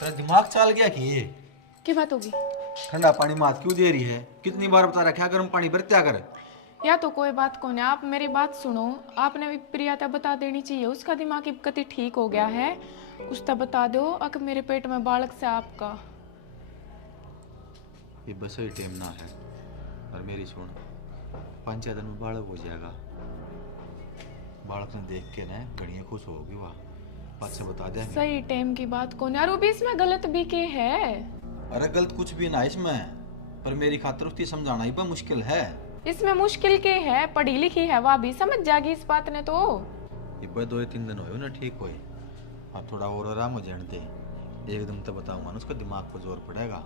तेरा दिमाग चल गया कि क्या बात होगी? ठंडा पानी मात क्यों दे रही है? कितनी बार बता रखा है गर्म पानी बरत्या कर। या तो कोई बात को नहीं, आप मेरी बात सुनो। आपने भी प्रियता बता देनी चाहिए, उसका दिमाग की कति ठीक हो गया है। उसका बता दो अक मेरे पेट में बालक से आपका। ये बस ही टाइम ना है। और मेरी सुन, 5 दिन में बालक हो जाएगा। बालक ने देख के ना घड़ियाँ खुश होगी। वाह, बात से बता देंगे। सही टाइम की बात को नहीं, और वो भी इसमें गलत भी के है। अरे गलत कुछ भी ना इसमें, पर मेरी खातिर उसकी समझाना ही बहुत मुश्किल है। इसमें मुश्किल के है, पढ़ी लिखी है, वह भी समझ जाएगी इस बात ने तो। ये बस 2 या 3 दिन हो ना ठीक होए। अब थोड़ा और आराम हो जाने दे। एकदम तो बताऊंगा ना उसका दिमाग पर जोर पड़ेगा।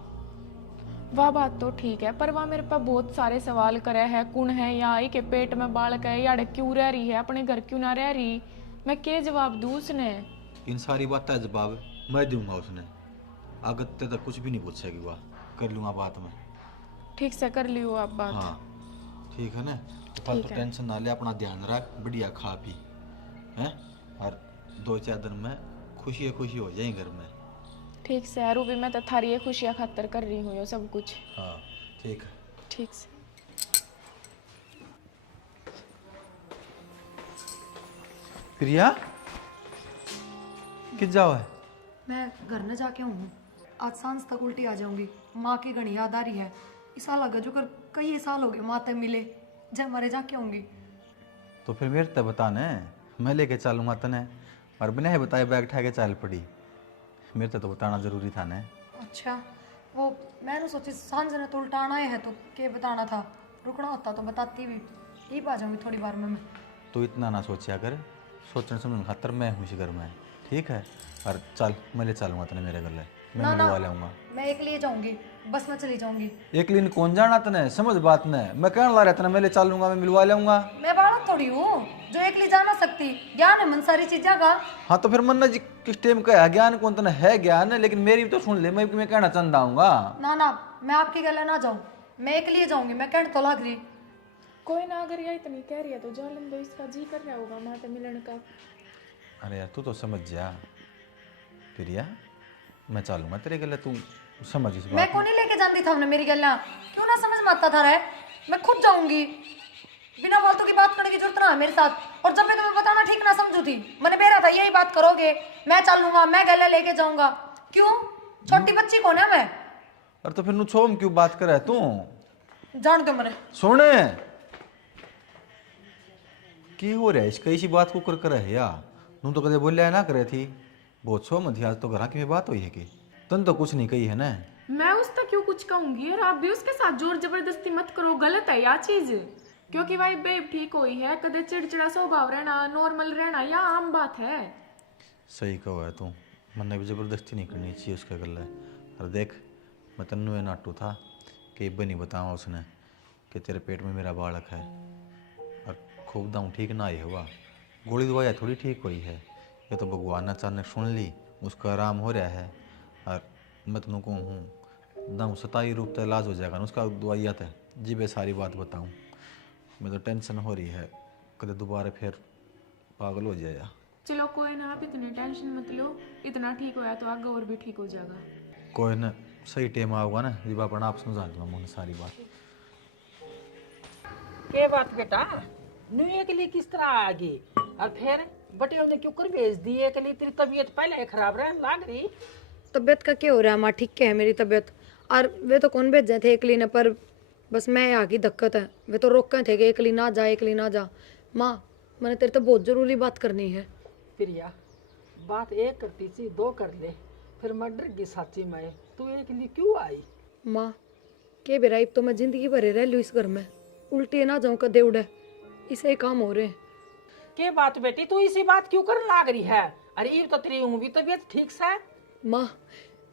वह बात तो ठीक है, पर वह मेरे पास बहुत सारे सवाल करे है। कौन है या आई के पेट में बालक है, यार क्यों रह रही है, अपने घर क्यों ना रह रही। मैं क्या जवाब दूं उसने? इन सारी बात का जवाब मैं दूंगा उसने। आगत तक कुछ भी नहीं पूछ सकेगी। वाह, कर लूंगा बात में। ठीक से कर लियो आप बात। हाँ ठीक है ना। तो ठीक तो है। टेंशन ना ले, अपना ध्यान रख, बढ़िया खा पी हैं। और 2 4 दिन में खुशी खुशी हो जाए घर में। ठीक से रूबी, मैं तो थारी ये खुशियाँ खातर कर रही हूँ ये सब कुछ। हाँ ठीक है। ठीक से। प्रिया किस जाओ है? मैं घर न जाके हूँ। आज सांझ तक उल्टी आ जाऊंगी। माँ की घनी याद आ रही है। इसा लगा जो कर कई साल हो गए माँ तक मिले। जब मरे जाके होंगी। तो फिर मेरे तक बताने, मैं लेके चलूंगा तने। और बिना ही बताए बैग उठा के चल पड़ी। मेरे तक तो बताना जरूरी था ना। अच्छा, वो मैंने सोची सांझ ने तो उल्टा आना है तो क्या बताना था। रुकना होता तो बताती भी। यही आ जाऊंगी थोड़ी बार में मैं। तो इतना ना सोचा कर। सोचने समझने खातर मैं हूँ इस घर में। ठीक है। और चल मैं ले चलूंगा तने मेरे घर ले। मैं ना ना, मिलवा लाऊंगा। मैं एक लिए जाऊंगी। बस में चली जाऊंगी। एक दिन कौन जाना तने, समझ बात ने। मैं कहने ला रहा तने मैं ले चलूंगा, मैं मिलवा लाऊंगा। मैं बालक थोड़ी हूँ जो एक लिए जा ना सकती। ज्ञान है मन सारी चीज़ों का। हाँ तो फिर मन्ना जी किस टाइम का है ज्ञान, कौन तने है ज्ञान, लेकिन मेरी भी तो सुन ले। मैं कहना चाहता हूँगा। ना ना, मैं आपकी गले ना जाऊँ। मैं एक लिए जाऊंगी। मैं कहने तो लग रही। कोई ना, अगर यही इतनी कह रही है तो जालन दो, इसका जी कर रहा होगा माँ से मिलने का। अरे यार तू तो समझ जा प्रिया। मैं चलूंगा तेरे गले, तू समझ इस मैं बात को नहीं लेके जाती था हमने मेरी गल्ला। क्यों ना समझ में आता था रे। मैं खुद जाऊंगी। बिना फालतू की बात करने की जरूरत ना है मेरे साथ। और जब मैं तुम्हें बताना ठीक ना समझू थी, मैंने बेरा था यही बात करोगे। मैं चलूंगा, मैं गले लेके जाऊंगा। क्यों? छोटी बच्ची कौन है मैं? और तो फिर नु छोम क्यों बात करे तू? जान दो मैंने। सुने की हो रहा है इसका, इसी बात को कर है या नू तो कदे बोलिया ना करे थी। बहुत सो मत आज तो घर की बात हुई है कि तन तो कुछ नहीं कही है ना। मैं उसका क्यों कुछ कहूंगी, और आप भी उसके साथ जोर जबरदस्ती मत करो, गलत है या चीज। क्योंकि भाई बेब ठीक हुई है, कदे चिड़चिड़ा स्वभाव रहना, नॉर्मल रहना या आम बात है। सही कहो है तू। मैंने भी जबरदस्ती नहीं करनी चाहिए उसके गले। और देख मैं तन्नू ये नाटू था कि बनी बतावा उसने कि तेरे पेट में मेरा बालक है। और खूब दाऊँ ठीक ना ही हुआ। गोली दवाई थोड़ी ठीक हुई है। ये तो भगवान ने अचानक सुन ली, उसका आराम हो रहा है। और मैं तुम को हूँ दाऊँ 27 रूप तक इलाज हो जाएगा ना उसका। दवाइयाँ है जी मैं सारी बात बताऊँ। मैं तो टेंशन हो रही है कदे दोबारा फिर पागल हो जाएगा। चलो कोई ना, आप इतनी टेंशन मत लो। इतना ठीक होया तो आगे और भी ठीक हो जाएगा। कोई ना, सही टाइम आऊगा ना जी अपना आप समझा दूंगा मुझे सारी बात। के बात बेटा, नुए के लिए किस तरह आ गई? और फिर बटे ने क्यों कर भेज दिए के लिए? तेरी तबीयत पहले ही खराब रहने लाग रही। तबीयत का क्या हो रहा है माँ? ठीक क्या है मेरी तबीयत। और वे तो कौन भेजे थे एकली ने, पर बस मैं यहाँ की दिक्कत है। वे तो रोके थे कि एकली ना जा, एकली ना जा। माँ मैंने तेरे तो बहुत जरूरी बात करनी है। प्रिया, बात एक करती थी, दो कर ले। फिर मैं डर गई साची में। तू एक लिए क्यों आई? माँ के बेरा तो मैं जिंदगी भरे रह लूँ इस घर में। उल्टी ना जाऊँ कदे उड़े, इसे ही काम हो रहे हैं। के बात बेटी, तू इसी बात क्यों कर लाग रही है? अरे ये तो तेरी भी तबीयत ठीक से। माँ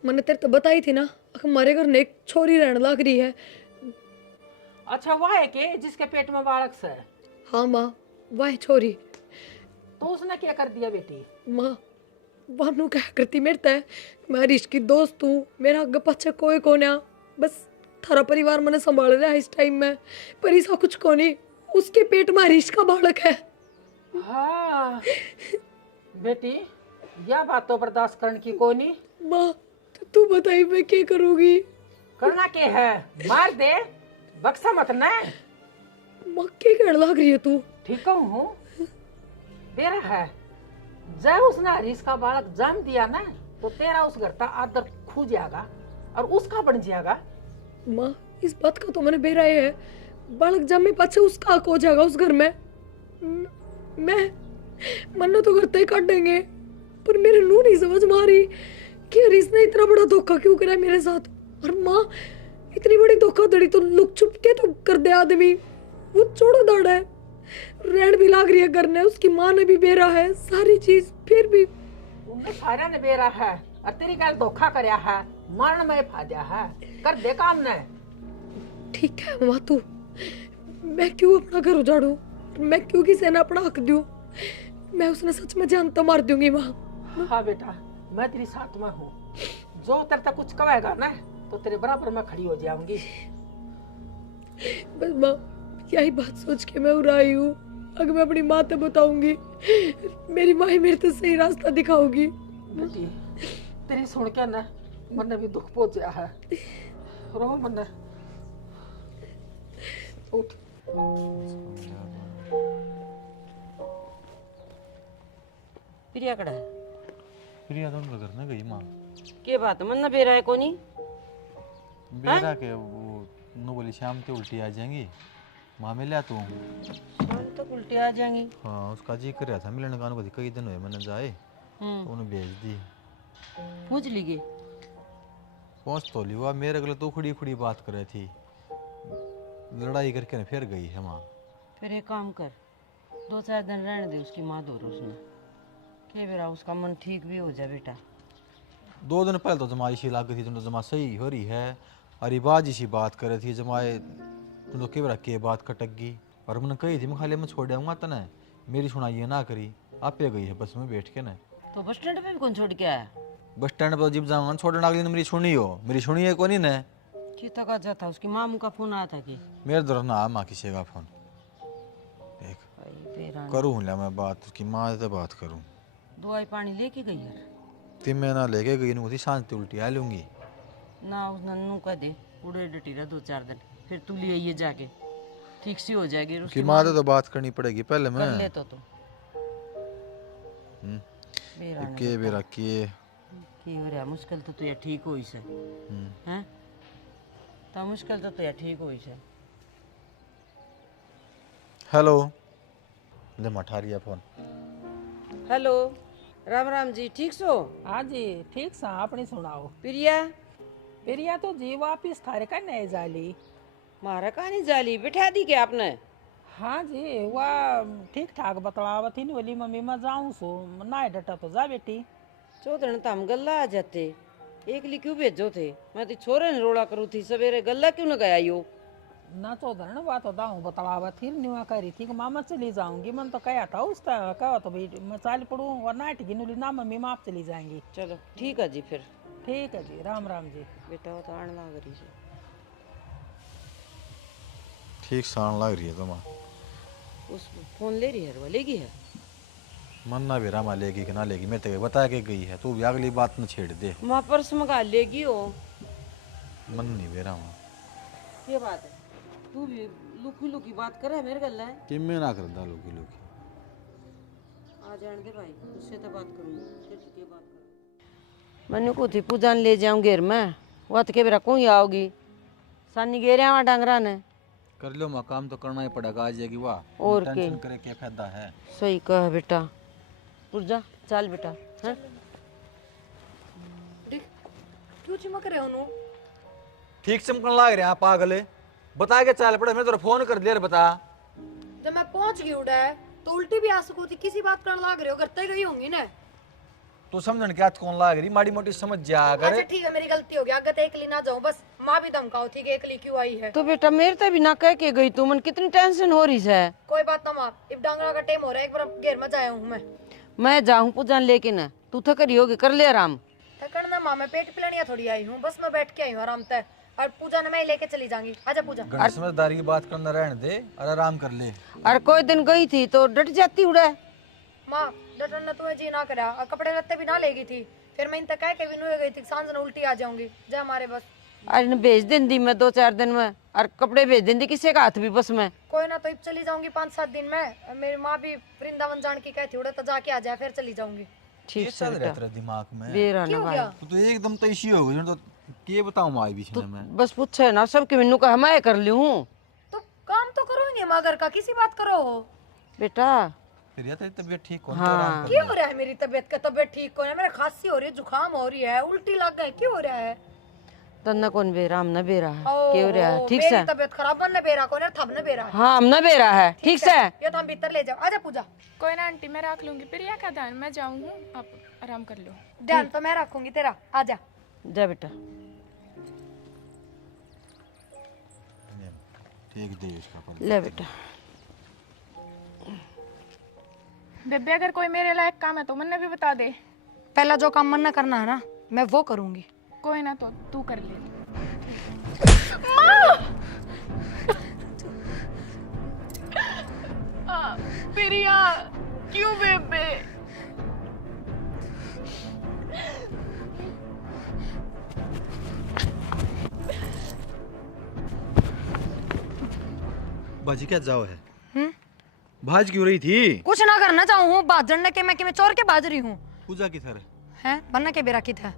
मैंने तेरे तो बताई थी ना, हमारे घर ने एक छोरी रहने लग रही है। अच्छा वह है के जिसके पेट में बालक से? हाँ माँ, वह छोरी। तो उसने क्या कर दिया बेटी? माँ वानू क्या करती मेरे तय। मैं हरीश की दोस्त हूँ, मेरा आगे पीछे कोई को ना। बस थारा परिवार मैंने संभाल रहा है इस टाइम में। पर ऐसा कुछ को नहीं, उसके पेट में हरीश का बालक है। हाँ बेटी, यह बात तो बर्दाश्त करने की कोई नहीं। माँ तू बताई मैं क्या करूंगी? करना के है? मार दे, बक्सा मत ना। माँ क्या कहने लग रही है तू? ठीक हूँ, तेरा है। जब उसने हरीश का बालक जन्म दिया ना, तो तेरा उस घर का आदर खो जाएगा और उसका बन जाएगा। माँ इस बात का तो मैंने बेरा है, बालक जन्मे पाछे उसका हक हो जाएगा उस घर में। मैं मन्ना तो करते ही काट देंगे, पर मेरे नू नहीं समझ मारी कि हरीश ने इतना बड़ा धोखा क्यों करा मेरे साथ। और माँ इतनी बड़ी धोखाधड़ी तो लुक छुप के तो कर दे आदमी, वो छोड़ो दाड़ा है, रेड भी लाग रही है घर ने, उसकी माँ ने भी बेरा है सारी चीज, फिर भी उनने सारा ने बेरा है और तेरी गल धोखा करया है, मरण में फाद्या है, कर दे काम ने। ठीक है माँ तू, मैं क्यों अपना घर उजाड़ू, मैं क्यों किसी ने अपना हक दूं? मैं उसने सच में जान तो मार दूंगी माँ। हाँ बेटा, मैं तेरी साथ में हूँ। जो तेरे तक कुछ कहेगा ना, तो तेरे बराबर में खड़ी हो जाऊंगी। बस माँ यही बात सोच के मैं उड़ाई हूँ। अगर मैं अपनी माँ से बताऊंगी, मेरी माँ ही मेरे तो सही रास्ता दिखाओगी। बेटी, तेरी सुन के ना मन भी दुख पहुंच गया है। रो मन, उठ। प्रिया कड़ा है? प्रिया तो उनका घर ना गई माँ। के बात मन ना बेरा है कोनी? बेरा के वो नो बोली शाम ते उल्टी आ जाएंगी, माँ मिला तू। शाम तक उल्टी आ जाएंगी। हाँ उसका जी कर रहा था मिलने का, को कई दिन हुए मैंने जाए, तो उन्हें भेज दी। पूछ लीजिए। पहुँच तो लिया, मेरे अगले तो खुड़ी खुड़ी बात कर रही थी, लड़ाई करके ना फिर गई है माँ। फिर एक काम कर, 2-4 दिन रहने दे उसकी माँ दो उसने, के बेरा उसका मन ठीक भी हो जाए बेटा। 2 दिन पहले तो जमाई सी लाग गई थी, तुम तो जमा सही हो रही है, अरे बाजी सी बात कर रही थी जमाए, तुम तो के बरा के बात खटक गई। और मैंने कही थी मैं खाली मैं छोड़ आऊँगा तने, मेरी सुनाइए ना करी, आप पे गई है बस में बैठ के ना। तो बस स्टैंड पे भी कौन छोड़ के आया? बस स्टैंड पर जब जाऊँगा छोड़ने अगली ने मेरी सुनी हो, मेरी सुनी है कौन ने। चीता का जाता उसकी मामू का फोन आया था कि मेरे दर ना माँ किसी का फोन देख बेरा करूँ ला मैं बात, उसकी माँ से बात करूँ। दवाई पानी लेके गई यार तिम्मे ना लेके गई नहीं, शांति उल्टी आ लूँगी ना, उस नन्नू का दे उड़े डटी रहा 2-4 दिन, फिर तू ले आइए जाके, ठीक सी हो जाएगी। कि उसकी माँ से तो बात करनी पड़ेगी पहले कर मैं। ले तो बेरा ने के बेरा के की हो रहा मुश्किल तो तुझे ठीक हो इसे हैं, तो मुश्किल तो तुझे ठीक हो इसे। हेलो ले मठारिया फोन। हेलो, राम राम जी, ठीक सो? हाँ जी ठीक सा, अपनी सुनाओ। प्रिया प्रिया तो जी वापिस थारे का नए जाली। मारा कहानी जाली बिठा दी क्या आपने? हाँ जी, वह ठीक ठाक बतलावत ही नहीं बोली मम्मी मैं जाऊँ सो ना डटा तो जा बेटी। चौधरी तो हम गल्ला आ जाते, एकली क्यों भेजो थे? मैं तो छोरे ने रोड़ा करू थी सवेरे, गल्ला क्यों न गया यो? ना चौधरी ने बात होता हूँ बतलावत ही नहीं करी थी कि मामा चली जाऊंगी, मन तो कहा था उस तरह कहा तो भाई मैं चाल पड़ूँ और नाट गिनूली ना मम्मी माँ आप चली जाएंगी। चलो ठीक है जी, फिर ठीक है जी, राम राम जी। बेटा वो तो आने लग रही है। ठीक सान लग रही है तो माँ। उस फोन ले रही है वो लेगी है? मन ना भी रामा लेगी कि ना लेगी, मेरे तक बता के गई है, तू भी अगली बात न छेड़ दे। माँ पर्स मंगा लेगी हो। मन नहीं बेरा माँ क्या बात है, तू भी लुकी लुकी बात कर रहा है मेरे गल्ला है? कि मैं ना कर दालू की लोग आ जाने दे भाई, उससे तो बात करूंगी, फिर तो क्या बात करूं। मैंने को थी पूजा ले जाऊं घेर में, वो तो के बेरा कोई आओगी, सानी घेरे वहाँ डांगरा ने कर लो माँ, काम तो करना ही पड़ेगा, आ जाएगी वाह, और टेंशन करे क्या फायदा है। सही कह बेटा, पूजा चल बेटा हैं। क्यों चिमक रहे हो नू? ठीक चमकन लग रहे हैं पागल, बता के चल पड़े, मैं तो फोन कर दिया बता। जब मैं पहुंच गई उड़ा है तो उल्टी भी आ सकू थी, किसी बात करने लग रहे हो, करते गई होंगी ना। तू समझन क्या कौन लाग रही, माड़ी मोटी समझ जा अच्छा अगर। ठीक है, मेरी गलती हो गई, आगे तो एकली ना जाऊं, बस माँ भी धमकाओ थी कि एकली क्यों आई है। तो बेटा मेरे तो भी ना कह के गई तू, मन कितनी टेंशन हो रही है। कोई बात ना माँ, अब डांगरा का टाइम हो रहा है, एक बार घेर में जाया हूँ मैं जाऊँ पूजा लेके ना, तू थकरी होगी, कर ले आराम। थकन ना माँ, मैं पेट पिलानिया थोड़ी आई हूँ, बस मैं बैठ के आई हूँ आराम से, और पूजा ने मैं ही लेके चली जाऊंगी। आजा पूजा। घनी समझदारी की बात करना रहने दे और आराम कर ले। और कोई दिन गई थी तो डट जाती उड़ा। माँ डटन ने तुम्हें जी ना करा, और कपड़े लत्ते भी ना लेगी थी, फिर मैं इन तक कह के भी नहीं गई थी सांझ न उल्टी आ जाऊंगी जा हमारे बस अरे न भेज देंदी मैं 2-4 दिन में, और कपड़े भेज देंदी किसी का हाथ भी बस में। कोई ना, तो अब चली जाऊंगी 5-7 दिन में। मेरी माँ भी वृंदावन जाने की कहती उड़े तो जाके आ जाए, फिर चली जाऊंगी। ठीक ये से चल रहा बेटा, तेरे दिमाग में? बेरा ना क्यों भाई। गया? तो एकदम तो इसी हो गई तो के बताऊं माई बीच में मैं? बस पूछे ना सब कि मैनू का मैं कर ली हूँ तो काम तो करोगे मगर का किसी बात करो बेटा। फिर ये तेरी तबीयत ठीक हो हाँ। क्यों हो रहा है? मेरी तबीयत का तबीयत ठीक हो रहा है, मेरे खांसी हो रही है, जुकाम हो रही है, उल्टी लग गई, क्यों हो रहा है? तन्ना कौन बेरा, हम न बेरा है। ओ, क्यों रहा है? ठीक मेरी से? तबीयत खराब बन बेरा को थब न बेरा है। हाँ हम न बेरा है। ठीक से? ये तो हम भीतर ले जाओ। आजा पूजा। कोई ना आंटी, मैं रख लूंगी। प्रिया का ध्यान मैं जाऊँ, आप आराम कर लो। ध्यान तो मैं रखूंगी तेरा। आजा। जा बेटा। ठीक दे इसका पर। ले बेटा। बेबे अगर कोई मेरे लायक काम है तो मन्ने भी बता दे। पहला जो काम मन करना है ना, मैं वो करूंगी। कोई ना, तो तू कर ले। प्रिया क्यों बेबे? बाजी क्या जाओ है? भाज क्यों रही थी? कुछ ना करना चाहूँ, बाजन के मैं कि मैं चोर के बाज रही हूँ। पूजा की थर हैं बनना के बेरा की था।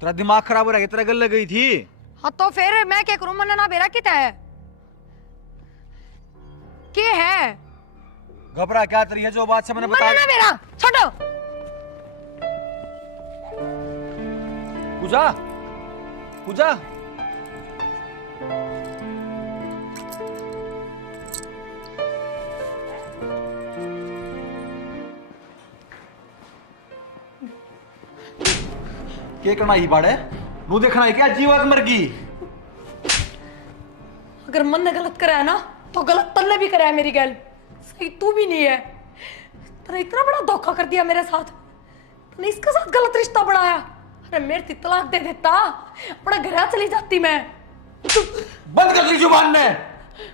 तेरा दिमाग खराब हो रहा है, तेरा गल लग गई थी। हाँ तो फिर मैं क्या करूँ? मन ना बेरा की था है के है घबरा क्या तेरी है जो बात से मैंने मन बता ना बेरा छोड़ो। पूजा पूजा के करना ही बाड़े नु देखना है क्या जीवा मर गई। अगर मन ने गलत कराया ना तो गलत तन्ने भी कराया मेरी गैल। सही तू भी नहीं है। तूने इतना बड़ा धोखा कर दिया मेरे साथ। तूने इसके साथ गलत रिश्ता बढ़ाया। अरे मेरे तलाक दे देता, अपना घर चली जाती मैं। बंद कर ली जुबान ने।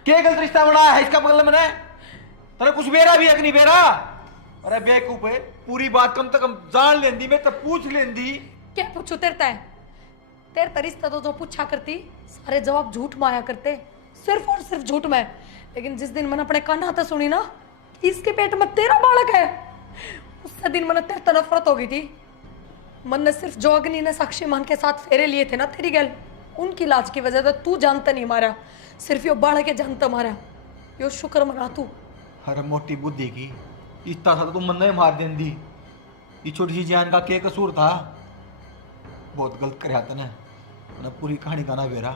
के गलत रिश्ता बनाया है इसका मतलब मैंने? तेरे कुछ बेरा भी है कि नहीं बेरा? अरे बेवकूफ है, पूरी बात कम से कम जान लेंदी मैं तो पूछ लेंदी। क्या पूछू तेरे तय? तेरे रिश्ता तो जो पूछा करती सारे जवाब झूठ में आया करते, सिर्फ और सिर्फ झूठ में। लेकिन जिस दिन मैंने अपने कान हाथ सुनी ना कि इसके पेट में तेरा बालक है, उस दिन मैंने तेरे से नफरत हो गई थी। मन ने सिर्फ जो अग्नि ने साक्षी मान के साथ फेरे लिए थे ना तेरी गैल, उनकी लाज की वजह से तू जानता नहीं मारा, सिर्फ यो बालक के जानता मारा। यो शुक्र मना तू। अरे मोटी बुद्धि की इतना था तो तुम मन में मार देंदी। ये छोटी सी जान का क्या कसूर था? बहुत गलत कराया तने। मैंने पूरी कहानी का ना बेरा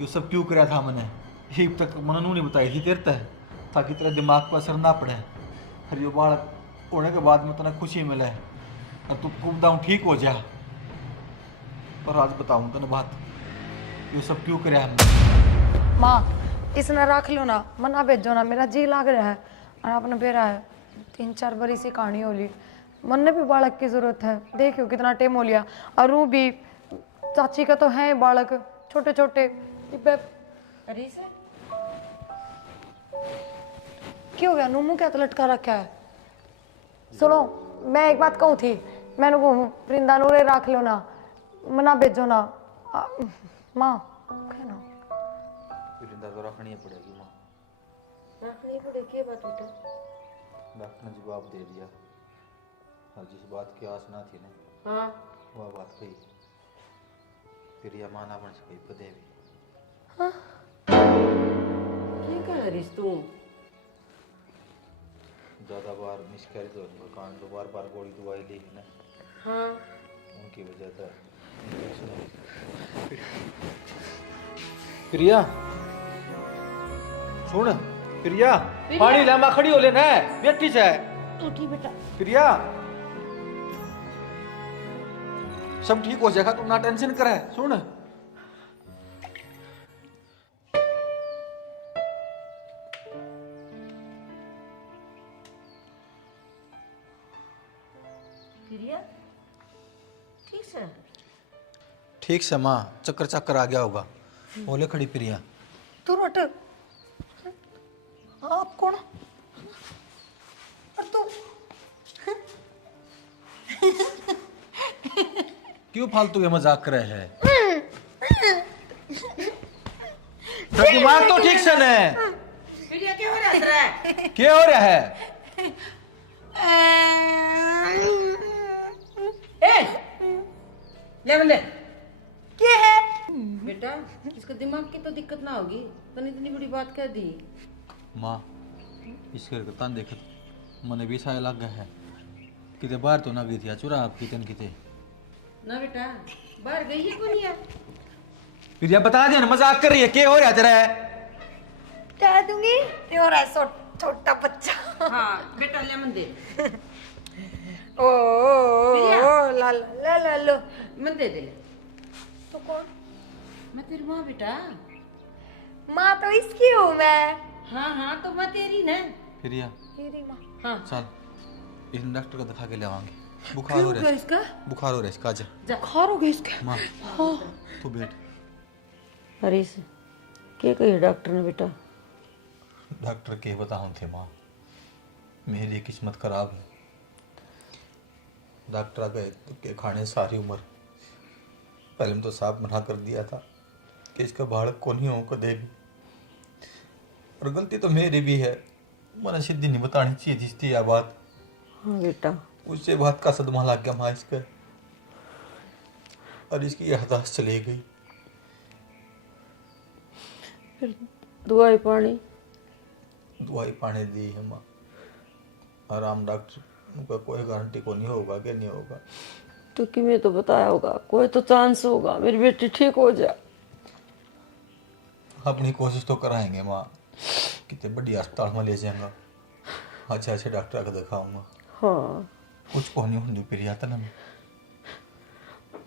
ये सब क्यों कराया था मैंने, यही तक मैंने नहीं बताई थी तेरे तक, ताकि तेरे दिमाग पर असर ना पड़े। अरे ये बालक होने के बाद में तने खुशी मिले और तू खूब दाऊँ ठीक हो जा। पर आज बताऊँ तने बात, ये सब क्यों कराया हमने? माँ इसने रख लो ना, मना भेजो ना, मेरा जी लाग रहा है। और आपने बेरा है 3-4 बड़ी सी कहानी हो ली। मन ने भी बालक की जरूरत है, देखियो कितना टाइम हो लिया। और वो भी चाची का तो है बालक छोटे छोटे। क्यों गया मुंह क्या तो लटका रखा है? सुनो मैं एक बात कहूँ थी, मैंने वो वृंदा नूरे रख लो ना, मना भेजो ना। माँ है ना वृंदा तो रखनी पड़ेगी माँ। रखनी पड़ेगी क्या बात बेटा? डॉक्टर ने जवाब दे दिया और जिस बात की आस ना थी ना हाँ वह बात कही। फिर यह माना बन सके पदे भी। क्या कह रही तू? ज़्यादा बार मिसकैरेज होने का कारण तो बार बार गोली दवाई ली है ना, हाँ उनकी वजह से। प्रिया सुन, प्रिया पानी लामा खड़ी हो लेना है, बैठी जाए। उठी बेटा। प्रिया सब ठीक हो जाएगा, तुम ना टेंशन करे। सुन प्रिया ठीक से? ठीक से माँ, चक्कर चक्कर आ गया होगा। बोले खड़ी प्रिया। तू रट। आप कौन? और तू क्यों फालतू के मजाक कर रहे हैं? तो दिमाग तो ठीक से ने। प्रिया क्या हो रहा है? क्या हो रहा है? ए ले ले क्या है? बेटा, इसका दिमाग की तो दिक्कत ना होगी, तने इतनी बड़ी बात कह दी। माँ इसके तान देख मने भी सा लग गया है किते बाहर तो ना गई थी चुरा आप कितन किते ना बेटा, बाहर गई है कौन है? फिर बता दिया ना मजाक कर रही है। क्या हो रहा है तेरा? कह दूंगी ये हो रहा है छोटा बच्चा। हाँ बेटा लेमन दे। ओ ला ला ला लो। मैं दे दे ले। तो कौन? मैं तेरी माँ बेटा। माँ तो इसकी हूँ मैं। हाँ हाँ तो मैं तेरी ना। फिर तेरी माँ। हाँ चल इस डॉक्टर को दिखा के ले आवांगे। बुखार हो रहा है इसका? बुखार हो रहा है इसका। जा बुखार हो गया इसके। माँ तू बैठ। हरीश क्या कही डॉक्टर ने बेटा? डॉक्टर के बताऊं थे माँ, मेरी किस्मत खराब है। डॉक्टर गए तो के खाने सारी उम्र पहले तो साफ मना कर दिया था कि इसका बालक को नहीं होगा देगी, और गलती तो मेरी भी है। मैंने सीधी नहीं बतानी चाहिए थी यह बात। हाँ बेटा। उससे बात का सदमा लग गया माँ इसका, और इसकी याददाश्त चली गई। फिर दवाई पानी दी है माँ। आराम डॉक्टर का कोई गारंटी को नहीं होगा कि नहीं होगा। तो कि मैं तो बताया होगा कोई तो चांस होगा मेरी बेटी ठीक हो जाए। अपनी कोशिश तो कराएंगे माँ, कितने बड़ी अस्पताल में ले जाएंगा, अच्छे अच्छे डॉक्टर को दिखाऊंगा। हाँ कुछ को नहीं होने प्रिया तना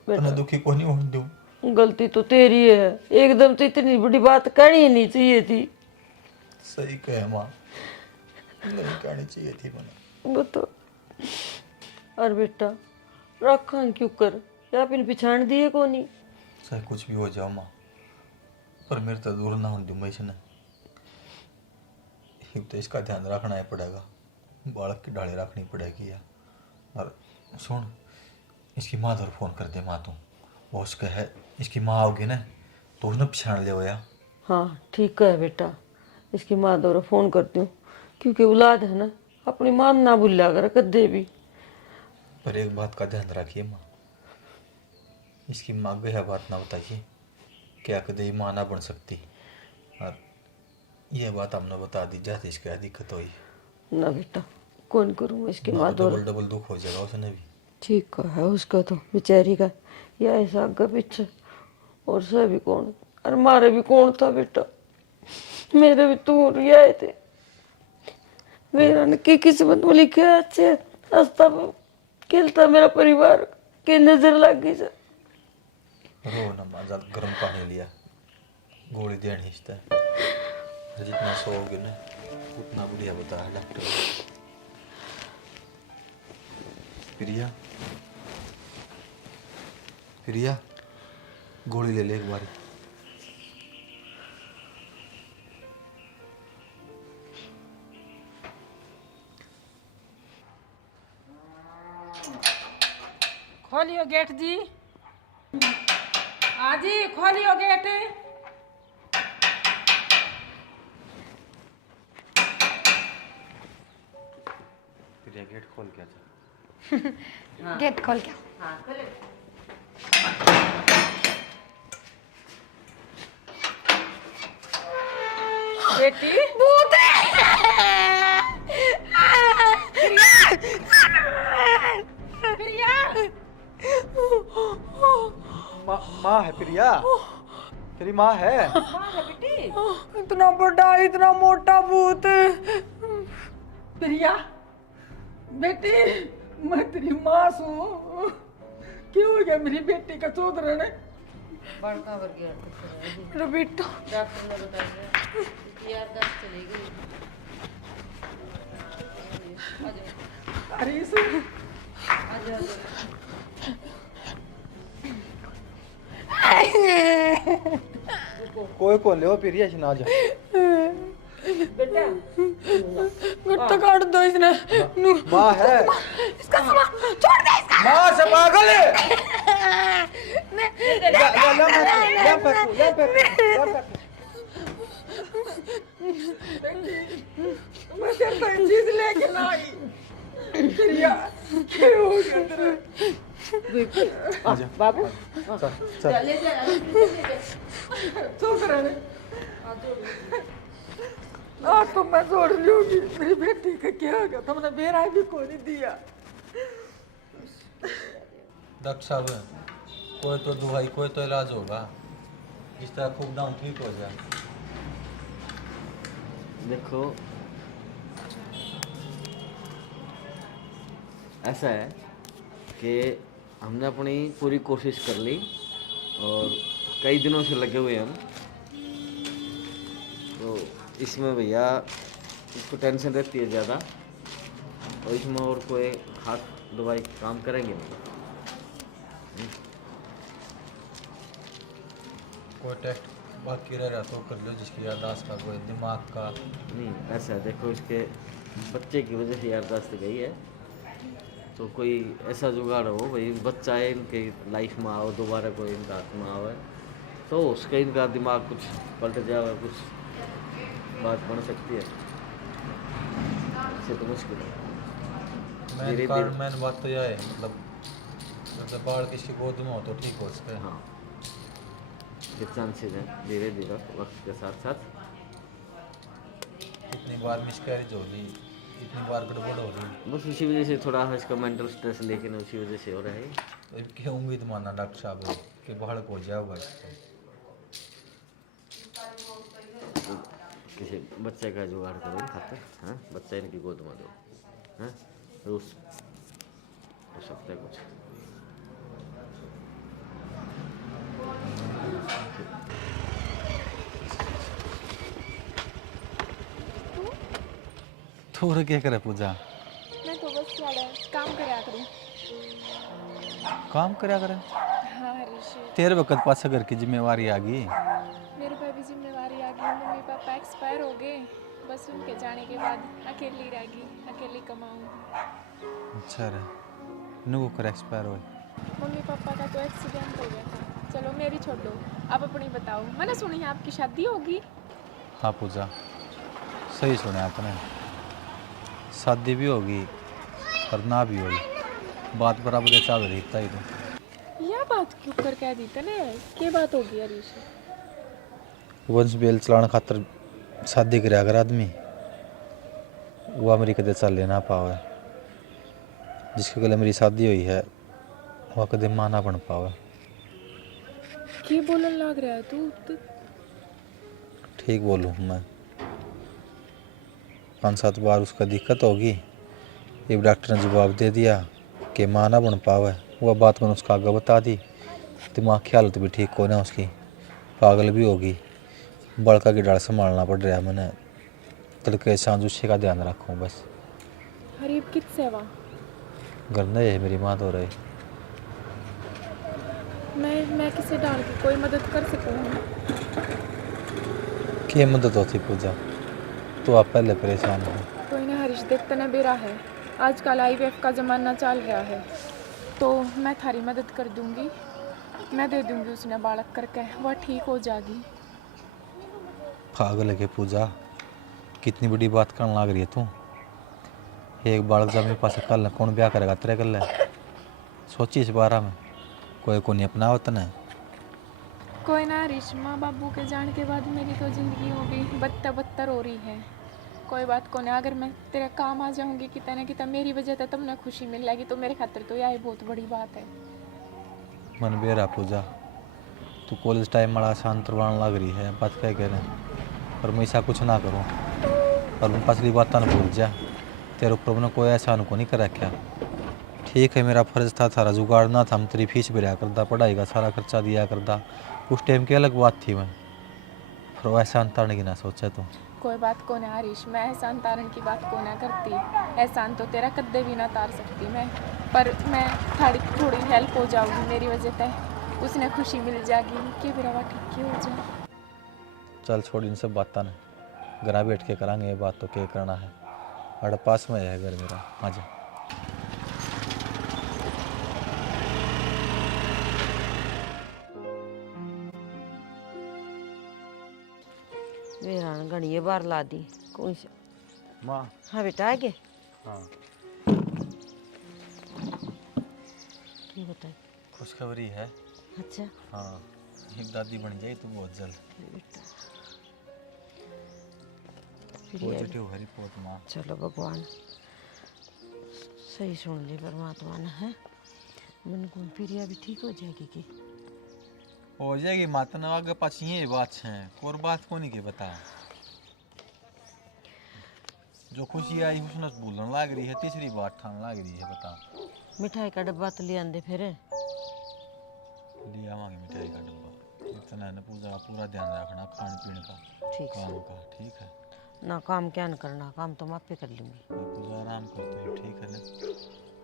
बेटा, दुखी को नहीं होने दूं। गलती तो तेरी है, एकदम तो इतनी बड़ी बात कहनी ही नहीं चाहिए थी। सही कहे माँ, नहीं कहनी चाहिए थी मैंने। बता और बेटा रखा क्यों कर या फिर पिछाड़ दिए को नहीं? चाहे कुछ भी हो जाओ माँ, पर मेरे तो दूर ना होने दूं मैं इसने। एक तो इसका ध्यान रखना ही पड़ेगा, बालक की डाली रखनी पड़ेगी यार। और सुन, इसकी माँ दर फोन कर दे माँ तू, वो उसका है इसकी माँ आओगी ना तो उसने पिछाड़ ले या। हाँ ठीक है बेटा, इसकी माँ दौरा फोन करती हूँ, क्योंकि औलाद है ना, अपनी माँ ना भूला कर कदे भी। पर एक बात का ध्यान रखिए माँ, इसकी माँ को यह बात ना बताइए क्या कदे माँ ना बन सकती, और यह बात हमने बता दी जाती इसकी दिक्कत हुई ना बेटा कौन करूँ इसकी माँ दौरा। डबल डबल दुख हो जाएगा उसने भी। ठीक है उसका तो बेचारी का यह ऐसा आगे पीछे, और सभी कौन और मारे भी कौन था बेटा, मेरे भी तू आए थे। मेरा ने की किस्मत में लिखे अच्छे रास्ता खेलता मेरा परिवार के नजर लग गई सर। रो ना माँ, जल गर्म पानी लिया, गोली देनी इसते, जितना सोओगे ना उतना बढ़िया बताया डॉक्टर। प्रिया प्रिया गोली ले ले एक बारी। खोलियो गेट जी। हाँ जी खोलियो गेट। प्रिया गेट खोल के आजा। गेट खोल के। बेटी भूत है। प्रिया माँ है प्रिया, तेरी माँ है। बेटी इतना बड़ा इतना मोटा भूत। प्रिया बेटी मैं तेरी माँ सू। क्यों हो गया मेरी बेटी का चौधरी ने? बड़का कर गया मेरा बेटा डॉक्टर ने बताया इसकी याददाश्त चली गई। अरे कोई कौन ले प्रिया से ना जा। बेटा गट्टा काट दो इसने। माँ है, इसका सामान छोड़ दे इसका। माँ से पागल है। मैं तेरे को चीज लेके ना आई फिर यार क्या हो गया तेरा बाबू चल चुप रहने आज तो मैं जोड़ लूंगी मेरी बेटी का क्या होगा तुमने मेरा भी कोई नहीं दिया डॉक्टर साहब कोई तो दवाई कोई तो इलाज होगा जिस तरह खूब डाउन ठीक हो जाए। देखो ऐसा है कि हमने अपनी पूरी कोशिश कर ली और कई दिनों से लगे हुए हैं हम तो इसमें भैया इसको टेंशन रहती है ज़्यादा और इसमें और कोई खास दवाई काम करेंगे नहीं। कोई टेस्ट बाकी रह रहा तो कर लो जिसकी याददाश्त का कोई दिमाग का। नहीं ऐसा है देखो इसके बच्चे की वजह से याददाश्त गई है तो कोई ऐसा जुगाड़ हो भाई बच्चा है इनके लाइफ में आओ दोबारा कोई इनका हाथ में आवे तो उसका इनका दिमाग कुछ पलट जाए कुछ बात बन सकती है इससे तो मुश्किल है। धीरे धीरे मेन बात तो यह है मतलब बाढ़ किसी गोद में हो तो ठीक हो सके। हाँ ये चांसेज हैं धीरे धीरे वक्त के साथ साथ। इतनी बार मिसकैरेज हो रही इतनी बार गड़बड़ हो रही बस उसी वजह से थोड़ा इसका मेंटल स्ट्रेस लेकिन उसी वजह से हो रहा है। तो इसकी उम्मीद मानना डॉक्टर साहब कि बाढ़ हो जाएगा इसको। तो किसी बच्चे का जुगाड़ करो खाते हैं बच्चा इनकी गोद में दो हैं रोज हो सकता है कुछ। तो और क्या करे पूजा मैं तो बस काम करया करूँ। काम करया करे हाँ ऋषि तेरे वक्त पास घर की जिम्मेवारी आ गई। मेरे पे भी जिम्मेवारी आ गई। मम्मी पापा एक्सपायर हो गए बस उनके जाने के बाद अकेली रह गई अकेली कमाऊँ। अच्छा रे नुगो कर एक्सपायर हो मम्मी पापा का तो एक्सीडेंट हो गया था। चलो मेरी छोड़ दो आप अपनी बताओ। मैंने सुनी है आपकी शादी होगी। हाँ पूजा सही सुना आपने शादी भी होगी और ना भी होगी बात बराबर के चाल रही था ही तो। यह बात क्यों कर कह दी तने क्या बात होगी हरीश। वंश बेल चलाने खातर शादी करे अगर आदमी वो मेरी कदे चल लेना पावे जिसके गले मेरी शादी हुई है वह कदे मां ना बन पावे। क्या बोलने लग रहा है तू। ठीक बोलूँ मैं 5-7 बार उसका दिक्कत होगी एक डॉक्टर ने जवाब दे दिया कि मां ना बन पावे। वह बात मैंने उसका आगे बता दी दिमाग की हालत भी ठीक हो ना उसकी पागल भी होगी बड़का की डाल संभालना पड़ रहा है मैंने तड़के सांझ उसी का ध्यान रखूँ बस। हरीब कित सेवा घर नहीं है मेरी माँ तो रही मैं किसे डाल के कोई मदद कर सकूँ। क्या मदद होती पूजा तो आप पहले परेशान हो। कोई ना हरीश देखते ना बेरा है आजकल IVF का ज़माना चल रहा है तो मैं थारी मदद कर दूंगी। मैं दे दूंगी उसने बालक करके वह ठीक हो जाएगी। पागल है के पूजा कितनी बड़ी बात करने लग रही है तू। एक बालक जब मेरे पास कल कौन ब्याह करेगा तेरे कल सोची इस बारे में कोई को नहीं अपना होता ना। कोई ना हरीश माँ बाबू के जाने के बाद मेरी तो ज़िंदगी हो गई बदतर हो रही है। कोई बात को ना अगर मैं तेरे काम आ जाऊंगी कि तेने कि मेरी वजह से तुमने खुशी मिल जाएगी तो मेरे खातिर तो यह बहुत बड़ी बात है। मन बेरा पूजा तू कॉलेज टाइम बड़ा शांत करवाने लग रही है बात क्या कह रहे पर मैं ऐसा कुछ ना करूँ और मैं पसली बात ना भूल जा तेरे ऊपर मैंने कोई एहसान को नहीं कर रखा। ठीक है मेरा फ़र्ज़ था थारा जुगाड़ ना था हम तेरी फीस भी रहा करदा पढ़ाई का सारा खर्चा दिया करदा उस टाइम की अलग बात थी मैं फिर वो एहसान तारने की ना सोचा तू। कोई बात को ना हरीश मैं एहसान तारन की बात को ना करती। एहसान तो तेरा कद्दे भी ना तार सकती मैं पर मैं थोड़ी हेल्प हो जाऊगी मेरी वजह से उसने खुशी मिल जाएगी कि मेरा ठीक हो जाए। चल छोड़ इन सब बात ना घर बैठ के करांगे ये बात तो क्या करना है अड़ पास में है घर मेरा आ जा। वे हाँ घनी बार ला दी कोई से। माँ। हाँ बेटा आगे हाँ की बताए। खुशखबरी है। अच्छा हाँ एक दादी बन जाए तो बहुत जल्द। बेटा फिर ये- पॉजिटिव है रिपोर्ट माँ। चलो भगवान सही सुन ली परमात्मा ने है। मन को फिर ये भी ठीक हो जाएगी कि हो जाएगी माँ तने आगे पाछी ये बात है और बात को नहीं के बता। जो खुशी आई उसने भूलने लग रही है तीसरी बात ठान लग रही है बता। मिठाई का डब्बा तो ले आंदे फिर। ले आवांगे मिठाई का डब्बा। इतना है ना पूजा का पूरा ध्यान रखना खान पीने का ठीक काम है का ठीक है। ना काम क्या न करना काम तो मैं पे कर लूंगी। और पूजा आराम करते है ठीक है ना।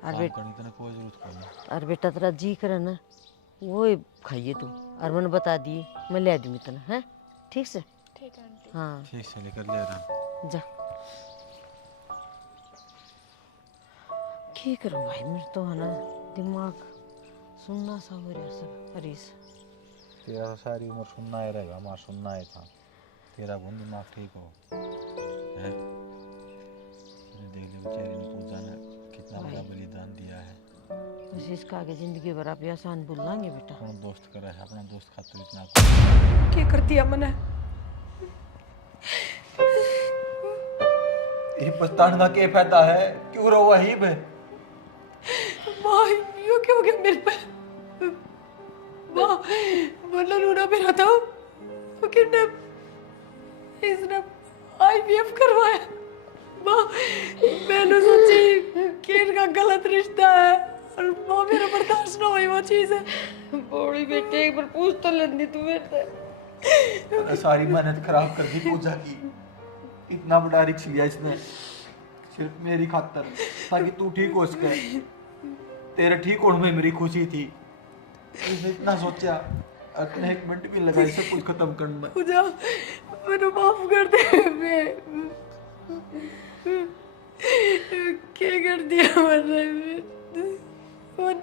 और काम बेटा करने की कोई जरूरत नहीं। और बेटा तेरा जी करे ना वो ही खाइए तू और मैंने बता दिए मैं ले दूंगी तना है ठीक से। ठीक है आंटी। हाँ ठीक से लेकर ले रहा। जा की करूँ भाई मेरे तो है ना दिमाग सुनना सा हो रहा सब हरीश। तेरा तो सारी उम्र सुनना ही रहेगा माँ सुनना ही था। तेरा बहुत दिमाग ठीक हो है। देख ले बेचारी ने पूजा ने कितना बड़ा बलिदान दिया है। बस इसका आगे जिंदगी भर आप आसान भूल लाएंगे बेटा। अपना दोस्त करा है अपना दोस्त खातिर इतना क्या कर दिया मैंने। ये पछताने का क्या फायदा है क्यों रो वही बे। माँ यो क्या हो गया मेरे पे। माँ वरना रोना मेरा था किसने इसने IVF करवाया। माँ मैंने सोची कि इनका गलत रिश्ता है और माँ मेरा बर्दाश्त ना हुई वो चीज़ है। बड़ी बेटे एक बार पूछ तो लेनी तू मेरे तूने सारी मेहनत खराब कर दी पूजा की। इतना बड़ा रिस्क लिया इसने सिर्फ मेरी खातर ताकि तू ठीक हो सके। तेरे ठीक होने में मेरी खुशी थी। इसने इतना सोचा अपने एक मिनट भी लगा सब कुछ खत्म करने में। पूजा मैंने माफ कर दे। मैं क्या कर दिया मैंने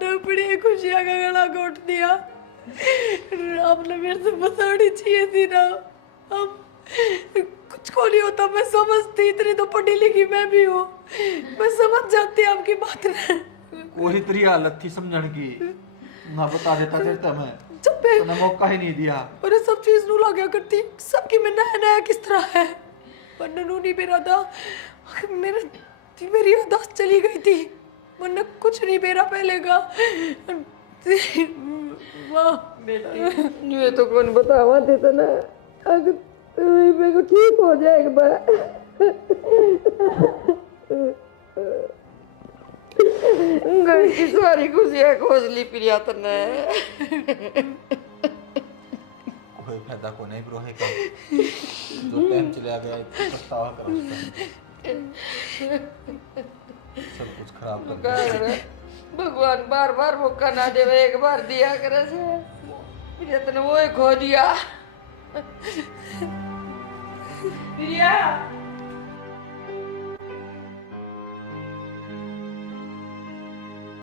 अपनी खुशियाँ का गला घोट दिया। आपने मेरे से बतानी चाहिए थी ना। अब कुछ को नहीं होता मैं समझती इतनी तो पढ़ी लिखी मैं भी हूँ। मैं समझ जाती आपकी बात में। वही तेरी हालत थी समझने की ना बता देता फिर मैं जब मैं तूने मौका ही नहीं दिया। और सब चीज नू लगा करती सबकी में नया नया किस तरह है। वरना नू नहीं मेरा था मेरी याददाश्त चली गई थी। वरना कुछ नहीं मेरा पहले का। वाह बेटी ये तो कौन बतावा देता ना अगर मेरे को ठीक हो जाए एक बार। घर की सारी खुशियाँ खोज ली प्रिया तने। कोई फायदा को नहीं ब्रो है का जो टाइम चला गया पछतावा करो उसका। सब कुछ खराब कर दिया। भगवान बार बार मौका ना देवे एक बार दिया करे से प्रिया तने वो ही खो दिया। प्रिया